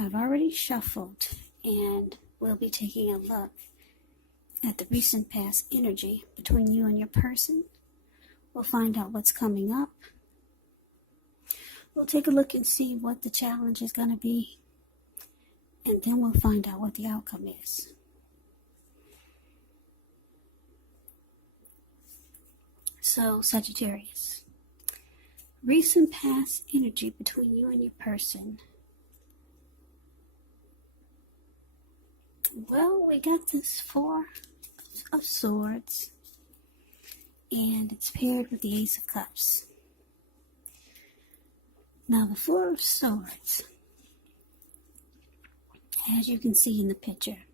I've already shuffled, and we'll be taking a look at the recent past energy between you and your person. We'll find out what's coming up. We'll take a look and see what the challenge is going to be, and then we'll find out what the outcome is. So, Sagittarius, recent past energy between you and your person. Well, we got this Four of Swords, and it's paired with the Ace of Cups. Now, the Four of Swords, as you can see in the picture,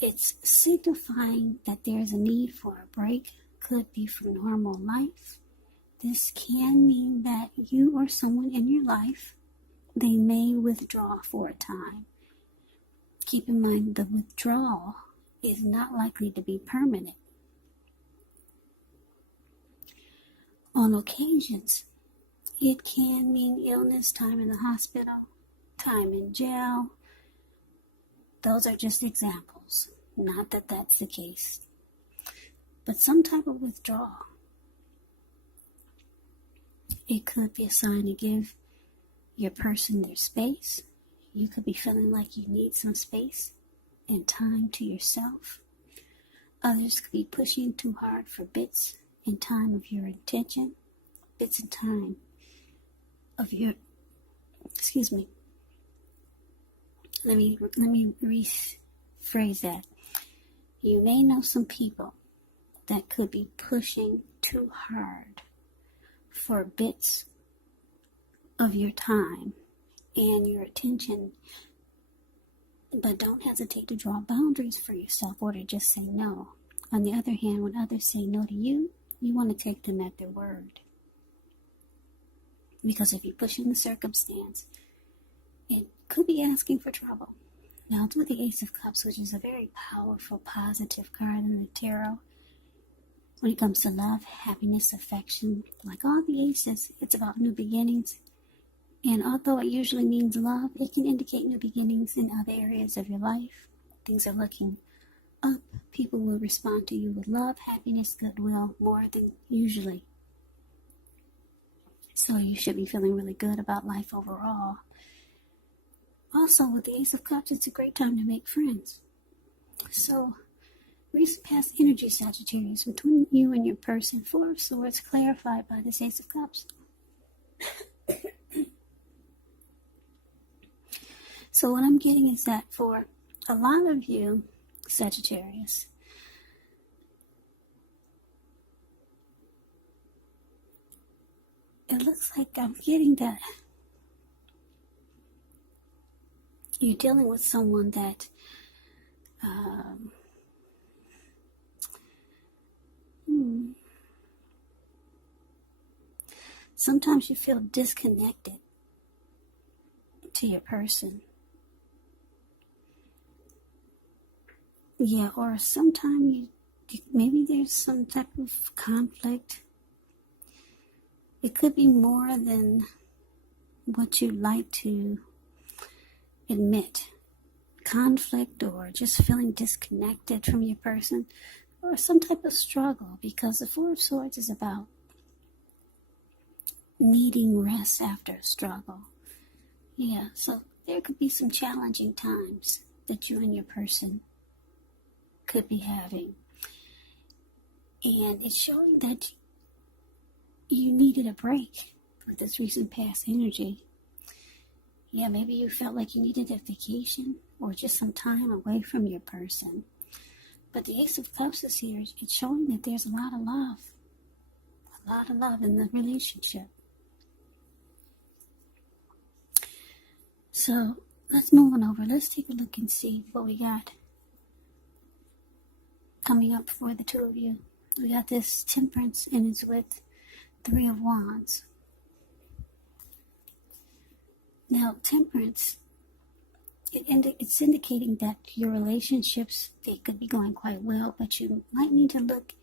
it's signifying that there's a need for a break. Could be from normal life. This can mean that you or someone in your life, they may withdraw for a time. Keep in mind, the withdrawal is not likely to be permanent. On occasions, it can mean illness, time in the hospital, time in jail. Those are just examples. Not that that's the case. But some type of withdrawal. It could be a sign to give your person their space. You could be feeling like you need some space and time to yourself. Others could be pushing too hard for bits and time of your attention. Bits and time of your, Let me rephrase that. You may know some people that could be pushing too hard for bits of your time and your attention, but don't hesitate to draw boundaries for yourself or to just say no. On the other hand, when others say no to you, you want to take them at their word. Because if you're pushing the circumstance, it could be asking for trouble. Now, it's with the Ace of Cups, which is a very powerful, positive card in the tarot. When it comes to love, happiness, affection, like all the aces, it's about new beginnings. And although it usually means love, it can indicate new beginnings in other areas of your life. Things are looking up. People will respond to you with love, happiness, goodwill, more than usually. So you should be feeling really good about life overall. Also, with the Ace of Cups, it's a great time to make friends. So, recent past energy, Sagittarius, between you and your person. Four of Swords clarified by this Ace of Cups. So what I'm getting is that for a lot of you, Sagittarius, it looks like I'm getting that you're dealing with someone that sometimes you feel disconnected to your person. Yeah, or sometimes maybe there's some type of conflict. It could be more than what you'd like to admit. Conflict or just feeling disconnected from your person, or some type of struggle, because the Four of Swords is about needing rest after a struggle. Yeah, so there could be some challenging times that you and your person could be having. And it's showing that you needed a break with this recent past energy. Yeah, maybe you felt like you needed a vacation or just some time away from your person. But the Ace of Cups is here. It's showing that there's a lot of love in the relationship. So let's move on over. Let's take a look and see what we got coming up for the two of you. We got this Temperance, and it's with Three of Wands. Now, Temperance, it's indicating that your relationships, they could be going quite well, but you might need to look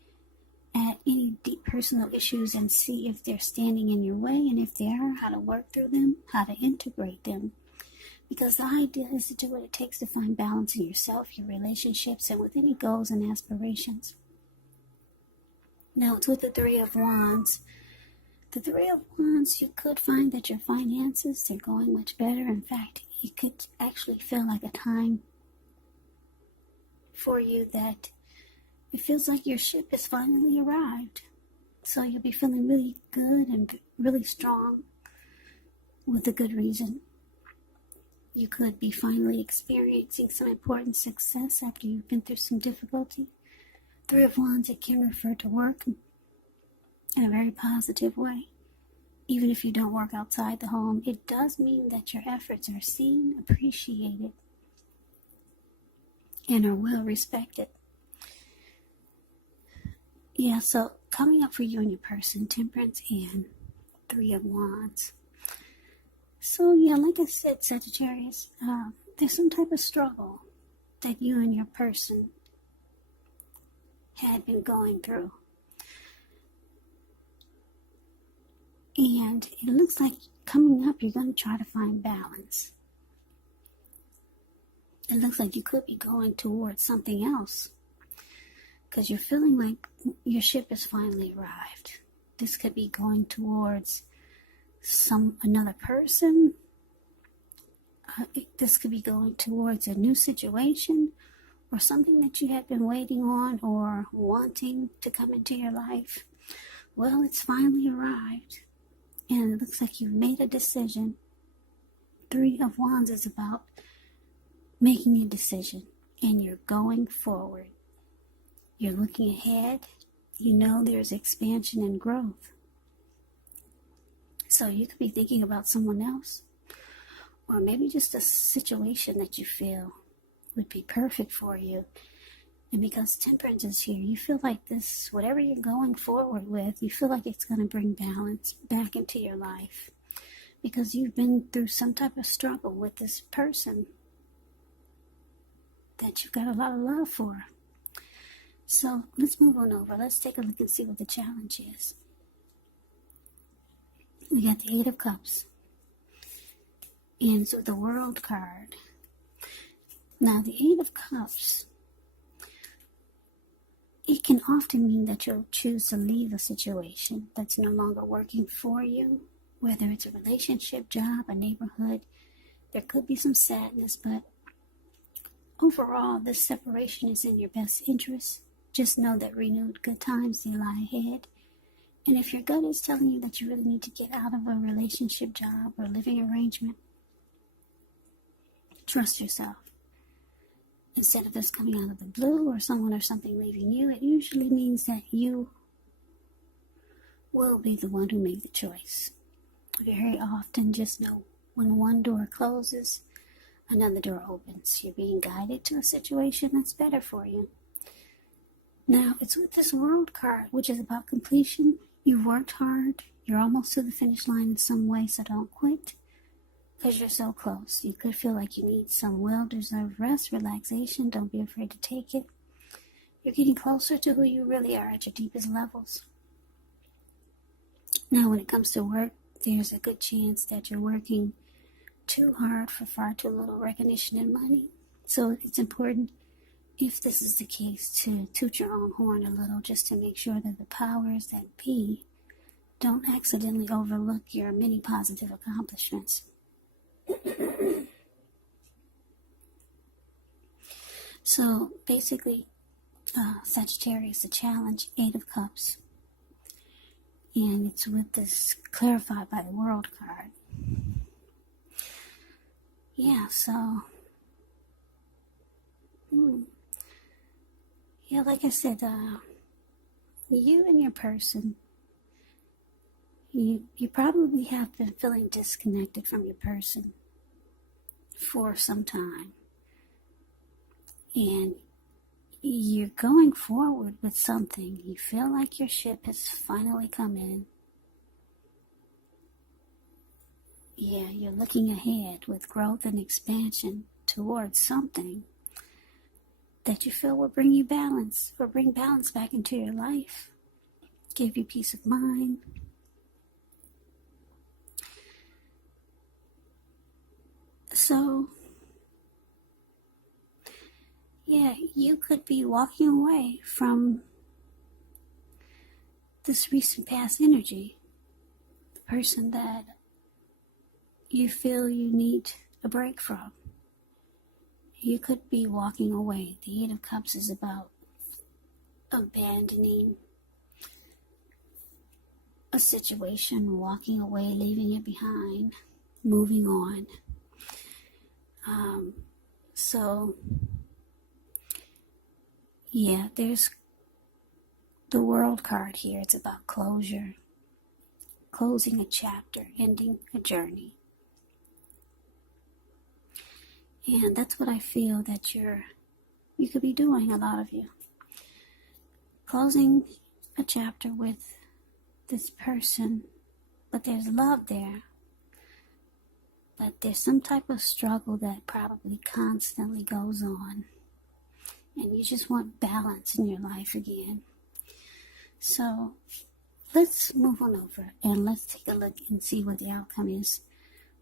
at any deep personal issues and see if they're standing in your way, and if they are, how to work through them, how to integrate them. Because the idea is to do what it takes to find balance in yourself, your relationships, and with any goals and aspirations. Now, it's with the Three of Wands. The Three of Wands, you could find that your finances are going much better. In fact, it could actually feel like a time for you that it feels like your ship has finally arrived. So you'll be feeling really good and really strong with a good reason. You could be finally experiencing some important success after you've been through some difficulty. Three of Wands, it can refer to work in a very positive way. Even if you don't work outside the home, it does mean that your efforts are seen, appreciated, and are well respected. Yeah, so coming up for you and your person, Temperance and Three of Wands. So yeah, like I said, Sagittarius, there's some type of struggle that you and your person had been going through. And it looks like coming up, you're going to try to find balance. It looks like you could be going towards something else, because you're feeling like your ship has finally arrived. This could be going towards another person. This could be going towards a new situation or something that you had been waiting on or wanting to come into your life. Well, it's finally arrived, and it looks like you've made a decision. Three of Wands is about making a decision, and you're going forward. You're looking ahead. You know there's expansion and growth. So you could be thinking about someone else, or maybe just a situation that you feel would be perfect for you. And because Temperance is here, you feel like this, whatever you're going forward with, you feel like it's going to bring balance back into your life, because you've been through some type of struggle with this person that you've got a lot of love for. So let's move on over. Let's take a look and see what the challenge is. We got the Eight of Cups. And so the World card. Now the Eight of Cups, it can often mean that you'll choose to leave a situation that's no longer working for you, whether it's a relationship, job, a neighborhood. There could be some sadness, but overall, this separation is in your best interest. Just know that renewed good times lie ahead. And if your gut is telling you that you really need to get out of a relationship, job, or living arrangement, trust yourself. Instead of this coming out of the blue or someone or something leaving you, it usually means that you will be the one who made the choice. Very often, just know when one door closes, another door opens. You're being guided to a situation that's better for you. Now, it's with this World card, which is about completion. You've worked hard. You're almost to the finish line in some way, so don't quit, because you're so close. You could feel like you need some well-deserved rest, relaxation. Don't be afraid to take it. You're getting closer to who you really are at your deepest levels. Now, when it comes to work, there's a good chance that you're working too hard for far too little recognition and money. So it's important, if this is the case, to toot your own horn a little, just to make sure that the powers that be don't accidentally overlook your many positive accomplishments. So basically, Sagittarius, the challenge, Eight of Cups. And it's with this clarified by the World card. Yeah, so yeah, like I said, you and your person, you probably have been feeling disconnected from your person for some time. And you're going forward with something. You feel like your ship has finally come in. Yeah, you're looking ahead with growth and expansion towards something that you feel will bring you balance, or bring balance back into your life, give you peace of mind. So, yeah, you could be walking away from this recent past energy, the person that you feel you need a break from. You could be walking away. The Eight of Cups is about abandoning a situation, walking away, leaving it behind, moving on. So, yeah, there's the World card here. It's about closure, closing a chapter, ending a journey. And that's what I feel that you could be doing, a lot of you. Closing a chapter with this person, but there's love there. But there's some type of struggle that probably constantly goes on. And you just want balance in your life again. So let's move on over and let's take a look and see what the outcome is.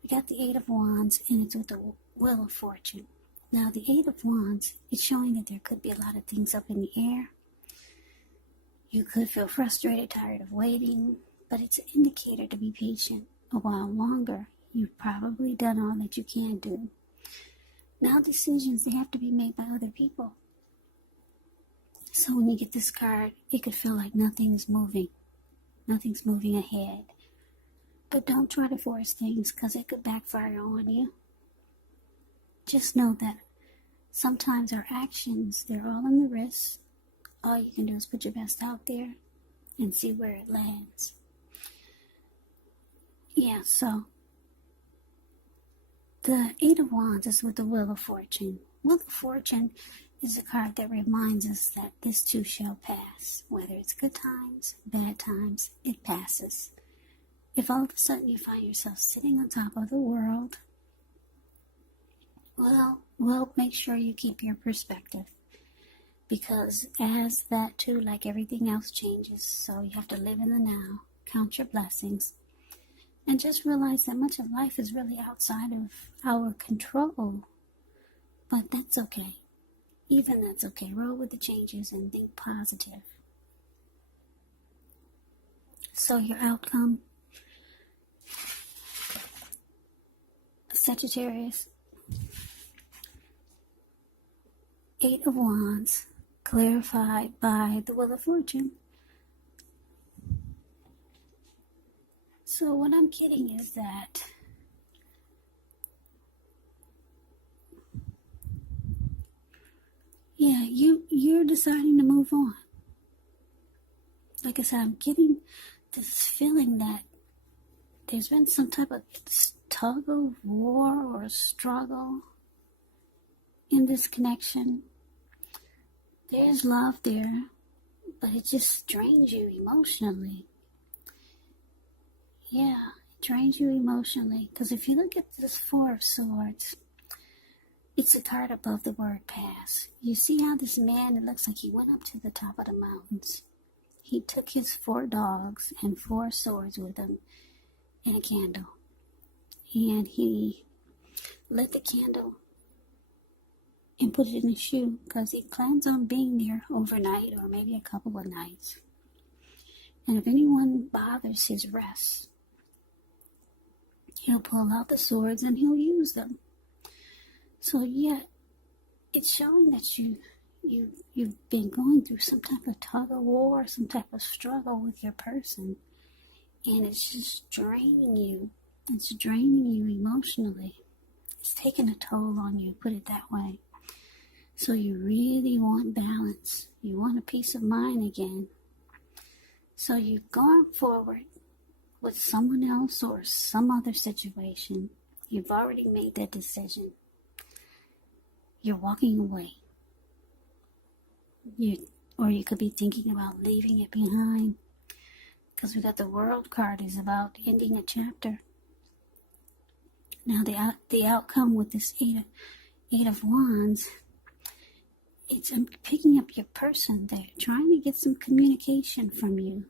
We got the Eight of Wands, and it's with the Wheel of Fortune. Now, the Eight of Wands, it's showing that there could be a lot of things up in the air. You could feel frustrated, tired of waiting, but it's an indicator to be patient a while longer. You've probably done all that you can do. Now, decisions, they have to be made by other people. So when you get this card, it could feel like nothing's moving ahead. But don't try to force things, because it could backfire on you. Just know that sometimes our actions, they're all in the wrist. All you can do is put your best out there and see where it lands. Yeah, so the Eight of Wands is with the Wheel of Fortune. Wheel of Fortune is a card that reminds us that this too shall pass. Whether it's good times, bad times, it passes. If all of a sudden you find yourself sitting on top of the world, well, make sure you keep your perspective. Because as that too, like everything else, changes, so you have to live in the now, count your blessings, and just realize that much of life is really outside of our control. But that's okay. Even that's okay. Roll with the changes and think positive. So your outcome, Sagittarius, Eight of Wands, clarified by the Wheel of Fortune. So what I'm getting is that you're deciding to move on. Like I said, I'm getting this feeling that there's been some type of tug of war or struggle in this connection. There's love there, but it just drains you emotionally. Yeah, it drains you emotionally. Because if you look at this Four of Swords, it's a card above the word pass. You see how this man, it looks like he went up to the top of the mountains. He took his 4 dogs and 4 swords with him and a candle. And he lit the candle and put it in his shoe because he plans on being there overnight or maybe a couple of nights. And if anyone bothers his rest, he'll pull out the swords and he'll use them. So yeah, it's showing that you've been going through some type of tug of war, some type of struggle with your person, and it's just draining you. It's draining you emotionally. It's taking a toll on you, put it that way. So you really want balance. You want a peace of mind again. So you've gone forward with someone else or some other situation. You've already made that decision. You're walking away. Or you could be thinking about leaving it behind. Because we got the World card is about ending a chapter. Now the outcome with this Eight of Wands, I'm picking up your person there, trying to get some communication from you.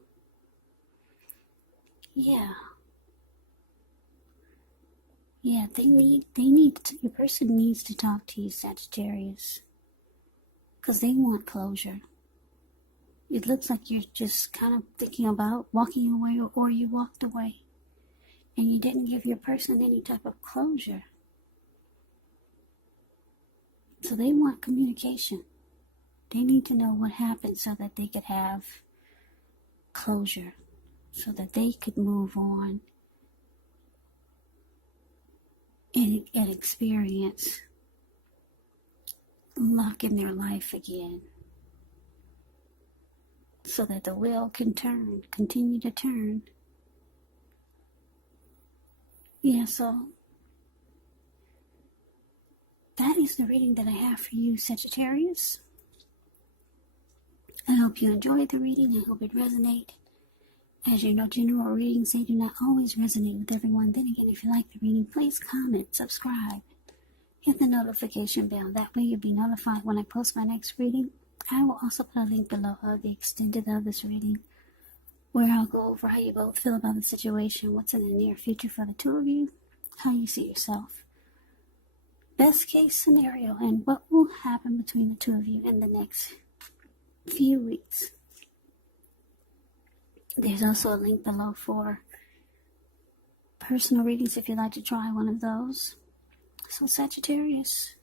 Yeah. Yeah, your person needs to talk to you, Sagittarius. Because they want closure. It looks like you're just kind of thinking about walking away, or you walked away. And you didn't give your person any type of closure. So they want communication. They need to know what happened so that they could have closure. So that they could move on and experience luck in their life again. So that the wheel can continue to turn. Yeah, so that is the reading that I have for you, Sagittarius. I hope you enjoyed the reading. I hope it resonated. As you know, general readings, they do not always resonate with everyone. Then again, if you like the reading, please comment, subscribe, hit the notification bell. That way you'll be notified when I post my next reading. I will also put a link below of the extended of this reading, where I'll go over how you both feel about the situation, what's in the near future for the two of you, how you see yourself, best case scenario, and what will happen between the two of you in the next few weeks. There's also a link below for personal readings if you'd like to try one of those. So Sagittarius,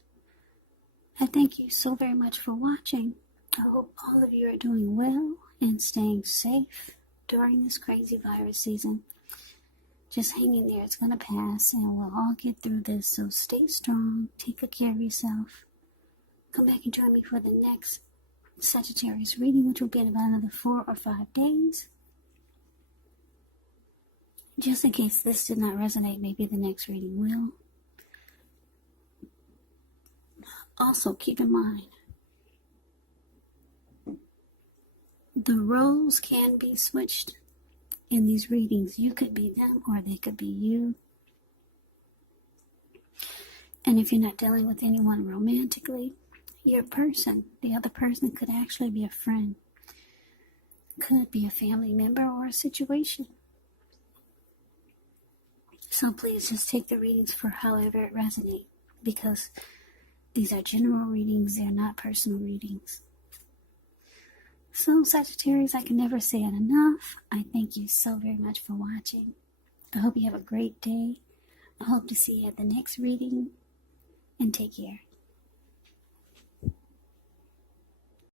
I thank you so very much for watching. I hope all of you are doing well and staying safe during this crazy virus season. Just hang in there. It's going to pass and we'll all get through this. So stay strong. Take good care of yourself. Come back and join me for the next Sagittarius reading, which will be in about another 4 or 5 days. Just in case this did not resonate, maybe the next reading will. Also, keep in mind, the roles can be switched in these readings. You could be them or they could be you. And if you're not dealing with anyone romantically, your person, the other person, could actually be a friend. Could be a family member or a situation. So please just take the readings for however it resonates, because these are general readings, they're not personal readings. So Sagittarius, I can never say it enough. I thank you so very much for watching. I hope you have a great day. I hope to see you at the next reading, and take care.